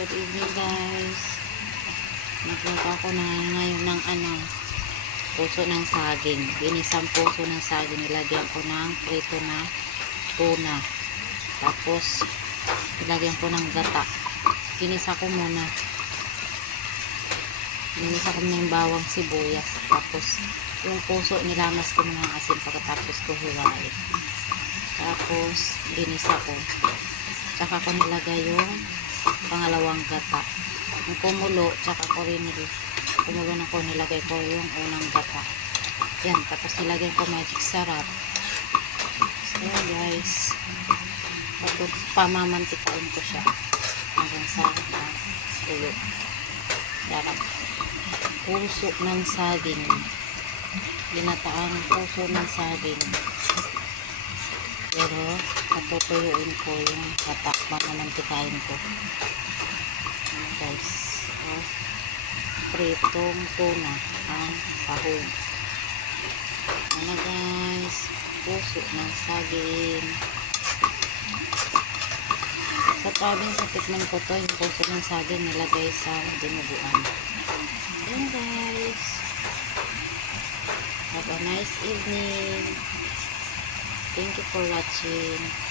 Good evening guys. Nagluto ako na ngayon ng puso ng saging. Ginisang puso ng saging. Nilagyan ko ng prito na tuna. Tapos nilagyan ko ng gata. Ginisa ko muna. Ginisa ko muna yung bawang sibuyas. Tapos yung puso nilamas ko ng asin pagkatapos ko hiwain. Tapos ginisa ko. Tsaka ko nilagay yung pangalawang gata. Yung kumulo, tsaka ko rin kumulo na ko, nilagay ko yung unang gata. Yan, tapos nilagay ko magic sarap. So guys, tapos pamamantikain ko siya hanggang sa tuyo. Yan, puso ng saging. Ginataang puso ng saging. Pero patutuyuin ko yung gata, mamamantikain ko. Ayan guys, pritong tuna ang sahog. Ayan guys, puso ng saging. Sa province, tikman ko to, yung puso ng saging nilagay sa dinuguan. Ayan guys, have a nice evening. Thank you for watching.